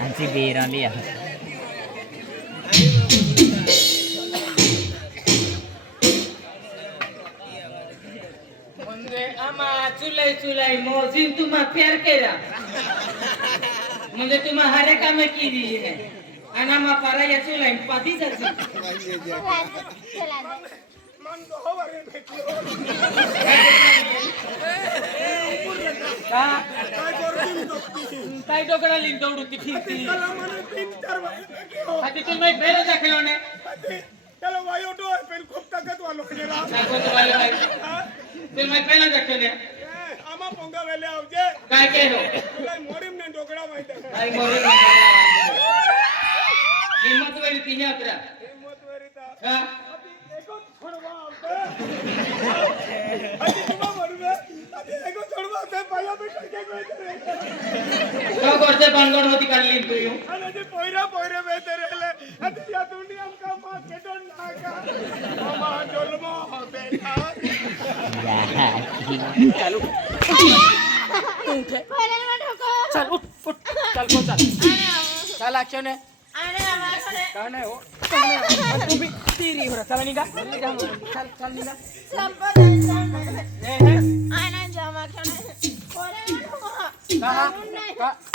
Ansi bira dia. म्हणजे आम्हा चुलाई मोजीन तुम्हा फेर केला म्हणजे तुम्हा हरे कामे केली आहे आणि आम्हा पारा या चुलाई पाती जायची काय डोकरा लिंक दौडू ती फिरती आधी तुम्ही फेर दाखलो ने त्याला वायोटो पण खूप ताकद वालो तुम्ही पहिला दाखलो ने आमा पोंगा वेले आवजे काय केलो तुला मोरीम ने डोकरा माहिती आहे काय मोरे हिम्मत वेळी तिने अकरा हिम्मत वरिता हा अभी एको छोड़वा आवते अभी तुम मरवे अभी एको छोड़वा आवते पाया पे टके गए तो करते बांगड होती काढली तू येऊ आणि ते पोयरा बेते रहले अभी या दुनिया का मा केटन नाका आमा जन्म होते ना Chalo. चल उठ उठ चल को चल चल ऍक्शन आहे काय नाही हो तू बी तिरी हो चला निघा चल चल निघा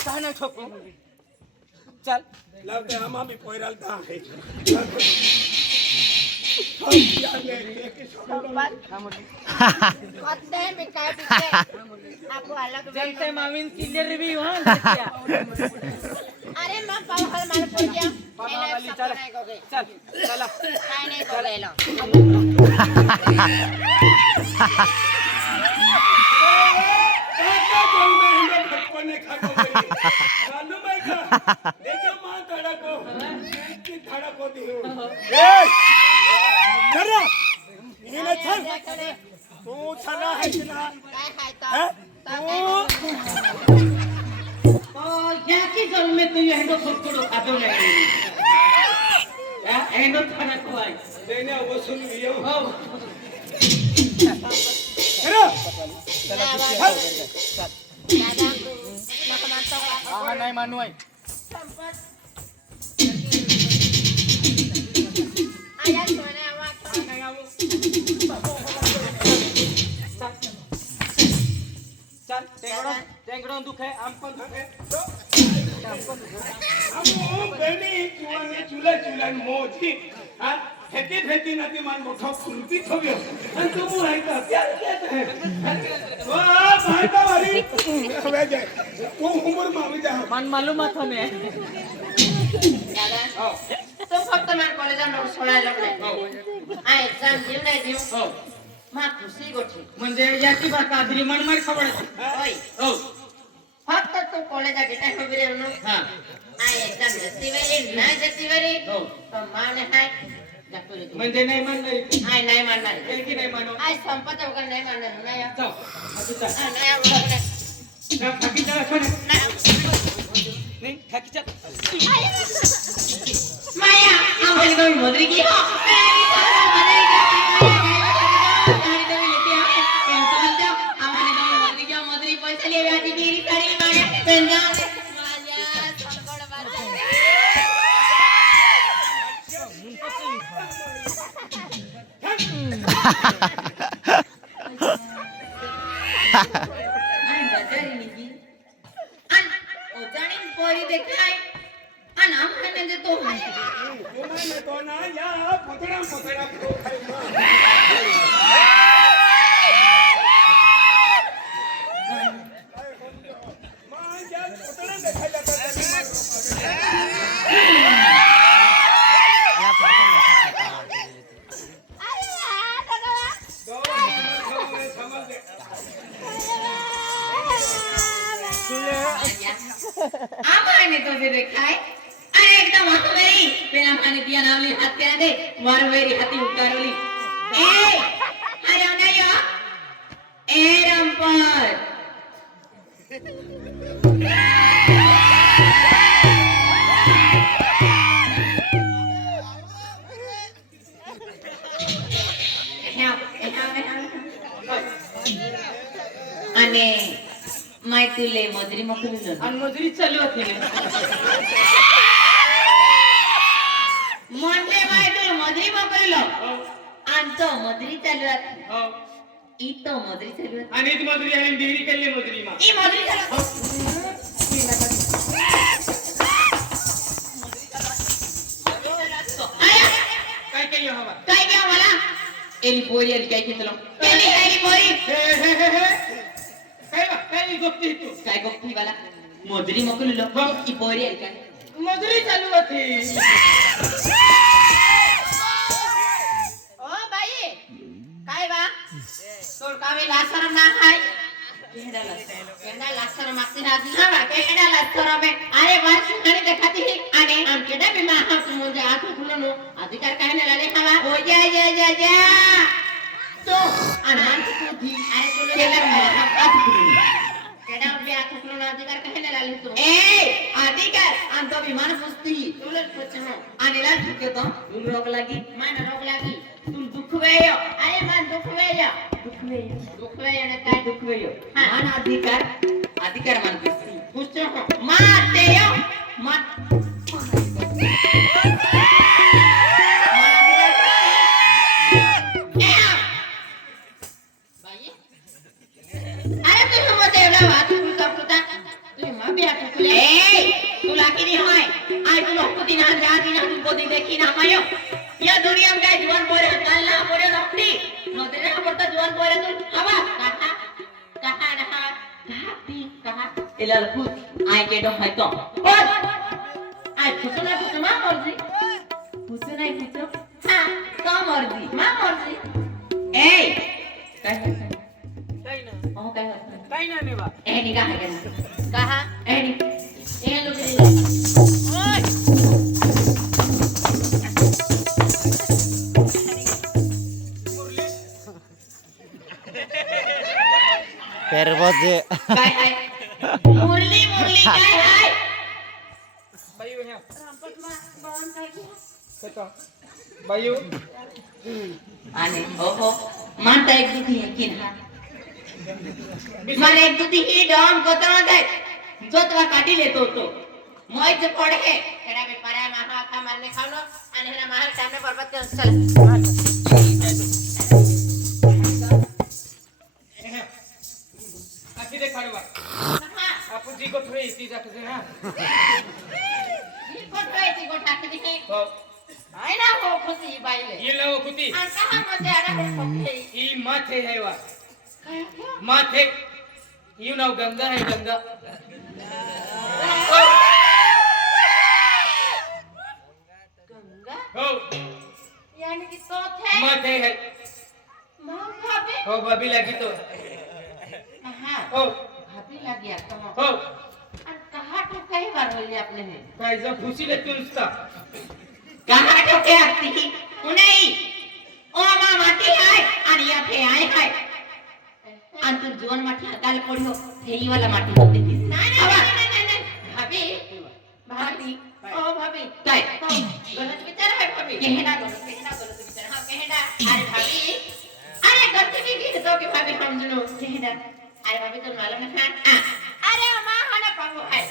काय नाही ठोकू चल लावते आमा मी पोयराल ता आहे जनते मामीन क्लियर रिव्यू हां अरे मैं पावहल मार पड़ गया चल चल चला काय नाही बोलायला कोने खाको कानू भाई का देखो मां धड़को की धड़को दी हो ए जरा ये चल तू चला है ना काय खायता हैं या की जरूर में तू हेंडो फुटकुडो खातो नाही या हेंडो खाना खोय देने वसूल लियो हो अरे दादा नका मानतो का हा नाही मानू आहे संपत आया सोने आवाज नाही आऊ चल टेंगडो दुख आहे आम पण दुख आहे हम बेनी चुवाने चुला मोजी हां फेती नदी मान मोठा खुरपी ठेवयो आणि तू आहे का प्यार देत आहे वाह भाई का वाली हवे जाय तू उमर मामी जा मन मालूम आथने दादा तो फक्त मला कॉलेजात सोडायला नाही आ एक्झाम देऊ नाही देऊ हो मा खुशी गोठी म्हणजे याची बात आदरी मन मार खबर होय हो फक्त तू कॉलेजात गेला उभी राहून हां आ एक्झाम देती वेळी नाही देती वेळी हो तो माने हाय जातोरी तू म्हणजे नाही मानणार आय नाही मानणार की नाही मानू आय संपत वगैरे नाही मानणार नाही जाऊ आता चल नाही वगैरे जा खाकी चल असं नाही खाकी चल माया आम्हाला कोण मदरी की हो पैसे ले आधी मेरी साडी माया पेंजा माझ्या सलगड ओजाणी पोरी देखाय आणि आम्हाला जे तो हाय मैं तो ना या पतरा तो खाई मां या पतरा देखा जाता आम्हाला तो जे देखाय अरे एकदम हात मेरी पेला पाणी पिया नावली हात त्या दे मार वेरी हाती उतारवली ए अरे नाही ए रामपत અને માય તુલે મજરી મોકલી લો आणि मजुरी चालू होती म्हणले माय तुले मजरी मोकली लो आणि तो मजरी चालू आहे हो ई तो मजरी चालू आहे आणि ती मजुरी आणि डिग्री केली मजुरी मा ई मजरी चालू काय केली हवा काय घ्या मला एली पोरी आली काय घेतलं केली एली पोरी काय गोष्टी तू काय गोष्टी वाला मजरी मोकली लो ई पोरी आली काय मजुरी चालू होती ओ बाई काय बा तोर कावे लासरम ना खाय केडा लासरम मागते राजी हा बा केडा लासरम अरे वास खाणे ते खाती हे आणि आम केडा बी मा हा म्हणजे आठो खुलनो अधिकार काय ना लाले खावा ओ जा तो अनमान तू धी अरे तुला केला आठो खुलनो केडा बी आठो खुलनो अधिकार काय ना लाले तू ए अधिकार आम तो विमान पुस्ती तुला प्रश्न आणि ला ठुकेतो तुम रोग लागी मान रोग लागी तुम दुख वेयो अरे मान दुख वेयो ने काय दुख वेयो मान अधिकार मान पुस्ती पुस्ती माते यो मान अरे तू मत एवढा वाद कुलता तू माबी आठुले ए तुला किती होय आय तुला होती ना जाती ना तू कोदी देखी ना मायो या दुनिया में काय जीवन बोरे कालना बोरे नोकरी नोदरे पड़ता जीवन बोरे तू हवा कहा रहा कहा एला खुद आय के डो है तो बस आय खुद ना मर्जी खुद नहीं खुद हां तो मर्जी मां मर्जी ए काय काही ना ओ काय काही नाही बा ए निगाह है कहा ए लोग ओय पेरबोजे काय आहे मुरली काय आहे बायू ह्या रामपत बावन काय की सका बायू आणि ओहो मानता एक दुधी आहे की ना मन एक दुधी ही डॉन कोतरा जाय जोतवा काढी लेतो तो मोय जे पडे एडा बे पारा महा खा मारने खावनो आणि हेना महाल सामने पर्वत के चल अति दे काढवा आपण जी को थोड़ी इसी जाके से हां ही कोठे ती कोठा के दिखे हो आय ना हो खुशी बाईले ये लो कुती आणि कहा मध्ये आडा हो पक्के ई माथे है वा काय माथे यू नो गंगा है गंगा गंगा हो यानी कि चौथे माथे है मां भाभी हो भाभी लगी तो हां हो भाभी लगी आता हो आणि कहा तो काही बार होली आपले हे काय जो खुशी लेती उसका कहा तो के आती ही उन्हें ओ मा माटी है आणि या फे आए है आणि तू जीवन माटी हकाल पडियो हेई वाला माटी होती थी नाही भाभी भाभी ओ भाभी काय गलत विचार है भाभी कहना गलत विचार हां कहना अरे भाभी अरे गलती की तो कि भाभी हम जनो कहना अरे भाभी तुम मालूम है अरे मां हना पापो है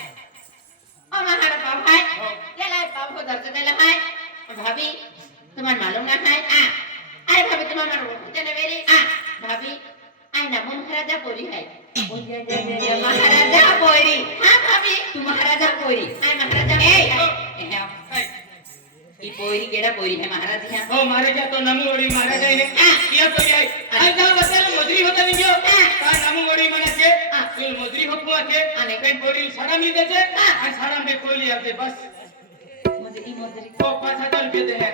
ओ मां हना पापो है ले ले पापो दर्द दे ले है भाभी तुम्हारे मालूम ना है अरे भाभी तुम्हारे मालूम है मेरी भाभी आई ना महाराजा पोरी है महाराजा पोरी हां भाभी तू महाराजा पोरी आई महाराजा ए ई पोरी केड़ा पोरी है महाराज है हो महाराजा तो नमूवडी महाराजा ने किया तो आई आज जाओ बसेल मजरी होता नहीं जो का नमूवडी मना के तू मजरी होको के आणि काही पोरी साडा मी देते आणि साडा में कोली आते बस मुझे ई मजरी तो 5000 रुपए दे है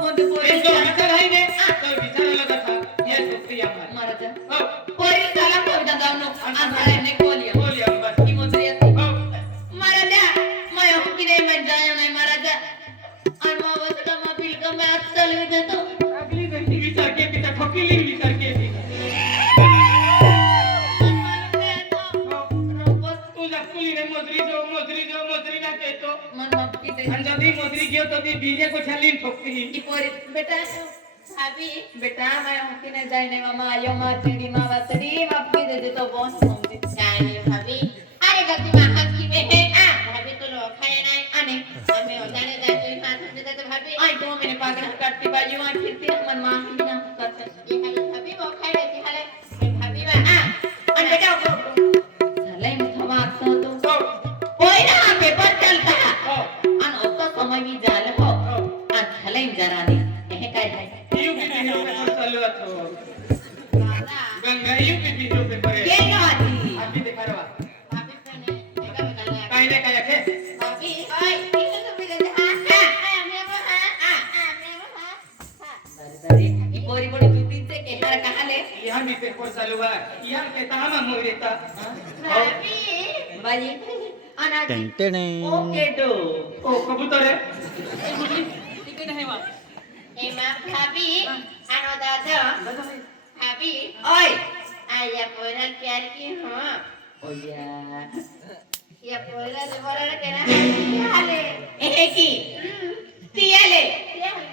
मुझे पोरी तो विचार है ने तो विचार लगा था ये शुक्रिया महाराजा हो पोरी सलाम कर दानो अंधारे ने कोलिया बोलिए बस ई मजरी आती हो महाराजा मैं हो कि नहीं मैं जाया नहीं महाराजा अनमावत का माफिल का मैं आज चल देता अगली घंटी विचार के पिता ठोकीली विचार के यो तो दी बीजे को छलीन ठोकती ही की पोरी बेटा भाभी बेटा मैं होती नहीं जाए नहीं मामा आयो मातड़ी मावतड़ी वापी दे दे तो बहुत समझी जाए भाभी अरे गति में हाथ की में है भाभी तो लो खाए नहीं आने हमें हो जाने जाए तो हाथ में दे भाभी आई तो मैंने पागल करती बाजू आई फिरती मन मां बिना करते ये भाभी वो खाए रहती हाले भाभी वा अन बेटा को चले थमा तो कोई ना पेपर चलता अन उसको समय भी जाल हो अन चले जरा नहीं ये काय है यू की वीडियो पे चालू अथो गंगा यू की वीडियो पे करे के गाती अभी दिखा रहा भाभी ने एका बताया काय ने काय खे भाभी ओए किसे तो बिले हां मैं वो हां ये बोरी बोरी चुपी से के हर कहाले यहां भी पेपर चालू है यहां के तामा मोरेता भाभी बाजी अना टेंटेने ओके दो ओ कबूतर है टिकट है वहां ए मां भाभी अनो दादा भाभी ओए आया पोरा प्यार की हां ओया या पोरा ले बोरा के ना हाले ए की तियाले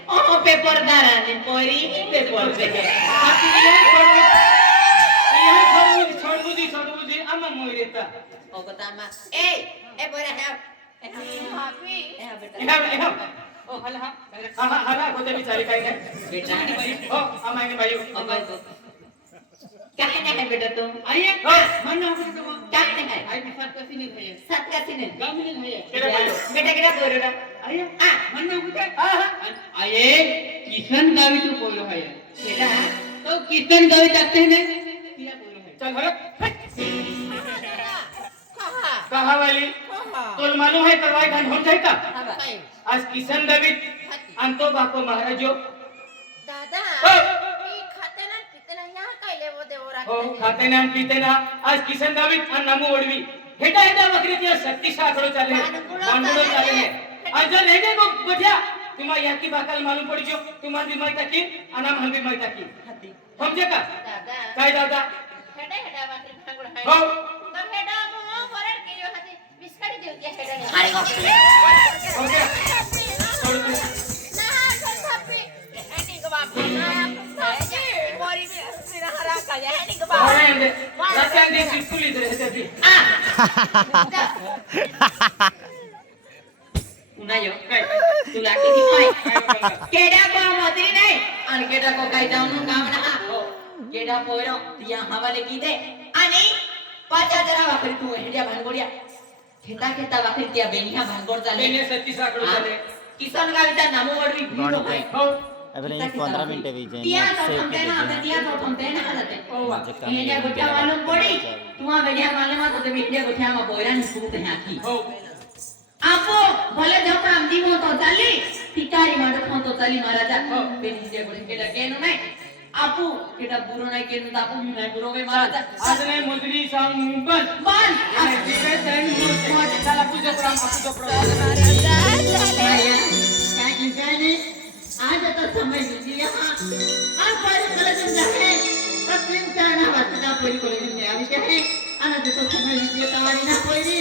ओ पेपर दाराने पोरी पेपर देखे छोड़ बुदी अम्मा मोरेता ओ कतामा ए बोरा है भाभी ए बेटा यहां ओ हला हां हला को बिचारी काय ने बेटा ओ अमायने भाई काहे ना है बेटा तुम आइए ओ मन ना हो तो काहे ना है आई साथ का सीने भैया सात का सीने गांव में भैया केरे भाई बेटा केड़ा बोलरा आइए मन ना हो हां आइए किशन गावी तो बोलो है बेटा तो किशन गावी जाते हैं क्या बोलो है चल हट कहा कहा वाली तोल मालूम है करवाई घन हो जाए का भाई आज किशन दवित अंतो बापो महाराजो दादा ओ! ई खाते ना पीते ना यहाँ कायले वो देवरा हो खाते ना पीते ना आज किशन दवित अन नमो ओडवी हेटा हेटा बकरी दिया शक्ति साखड़ो चाले मानगुड़ो चाले आज जल हेगे को बढ़िया तुम्हारा यहाँ की बाकल मालूम पड़ी जो तुम्हारी बीमारी तकी अनाम हम बीमारी तकी समझे का दादा काय दादा हेडा हेडा बाकी भांगुड़ है हो तो हेडा मो बरड़ के यो हाथे बिस्कट देउ दिया हेडा ने हो गया छोड़ दो ना चल थप्पी एनी को बाप ना थप्पी मोरी में सिरा हरा का या एनी को बाप और एंडे रस्ते एंडे सिस्कुली इधर है तेरी उनायो तू लाके दी पाई केडा को मोदी नहीं अन केडा को काय जाऊन काम ना केडा पोरो तिया हवाले की दे आणि 5000 वापरी तू हेडिया भांगोडिया खेता खेता वापरी त्या बेनिया भांगोड चाले लेने शक्ति साखड़ो चाले किसान गाविता नामो वडवी भीलो है हो अबे ये 15 मिनट भी तिया जाए तो सेव हमते ना हमते तिया तो हमते ना हालते हेडिया गोठा मालूम पड़ी तुआ बेनिया मालूम तो ते हेडिया गोठा मा बोयरा निसुत है आखी हो आपो भले झपड़ा जीवो तो चाली पिटारी माडो तो चाली महाराजा बेनी जे बोले केडा केनो नाही आपू केडा बुरो नाही केनो तापू मी नाही बुरो वे महाराजा आज ने मुद्री सांग बन बन आज जीवे तैन मोट चला पूजो प्रणाम पूजो प्रणाम काय नाही आज आता समय बीती यहां आज परी कॉलेज में जाए प्रतिम जाना वास्ता परी कॉलेज में आवी है आना तो समय बीती तवारी ना कोई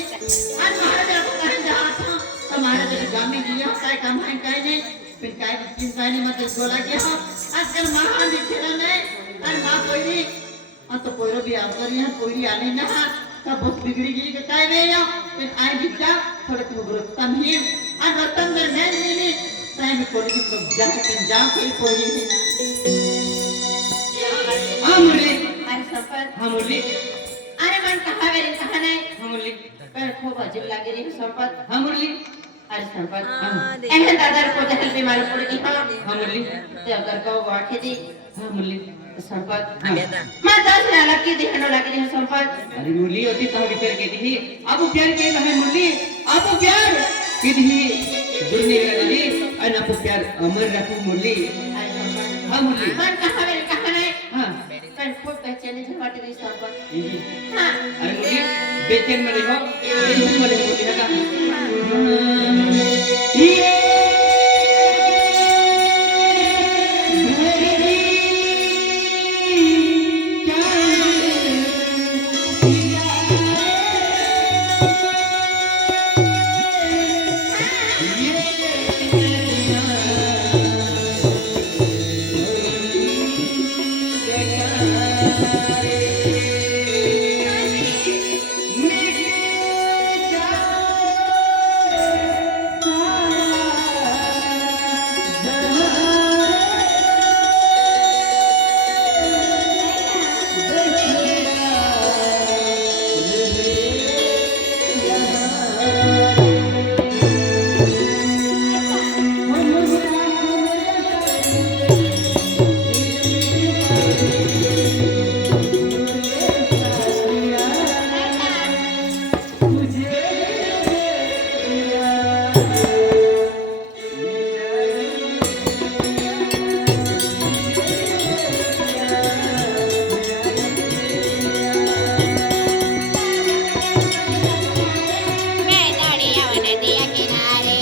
आज महाराजा को कहे जा तो महाराजा के गांव में दिया काय काम है काय नहीं फिर काय चिंता नहीं मत बोला के हम आजकल महान दिखेला नहीं और मां कोई नहीं तो कोई भी आकर यहां कोई आने ना सब बहुत बिगड़ी गई के काय नहीं या फिर आए बिचा थोड़े तुम गुरुत्तम ही और रतन में नहीं टाइम कॉलेज को जाके जाओ कोई कोई हां मुरली अरे सफर हां मुरली अरे मन कहा वेरी कहा नहीं हां मुरली पर खूब अजीब लगे रही संपत हां मुरली अरे संपत ऐसे दादा को जहल पे मालूम पड़ गई हां हां मुरली ते अगर को वाके दी हां मुरली संपत मैं 10 ने अलग की दिखनो लगी रही संपत अरे मुरली होती तो विचार के दी अब प्यार के है मुरली अब प्यार के दी दुनिया लगी अन अब प्यार अमर रखो मुरली अरे संपत हां मुरली मन कहा वेरी कहा नहीं हां पर खूब पहचाने झमाटे रही संपत जी हां अरे मुरली बेचैन में देखो बेचैन में देखो देखा ये नदी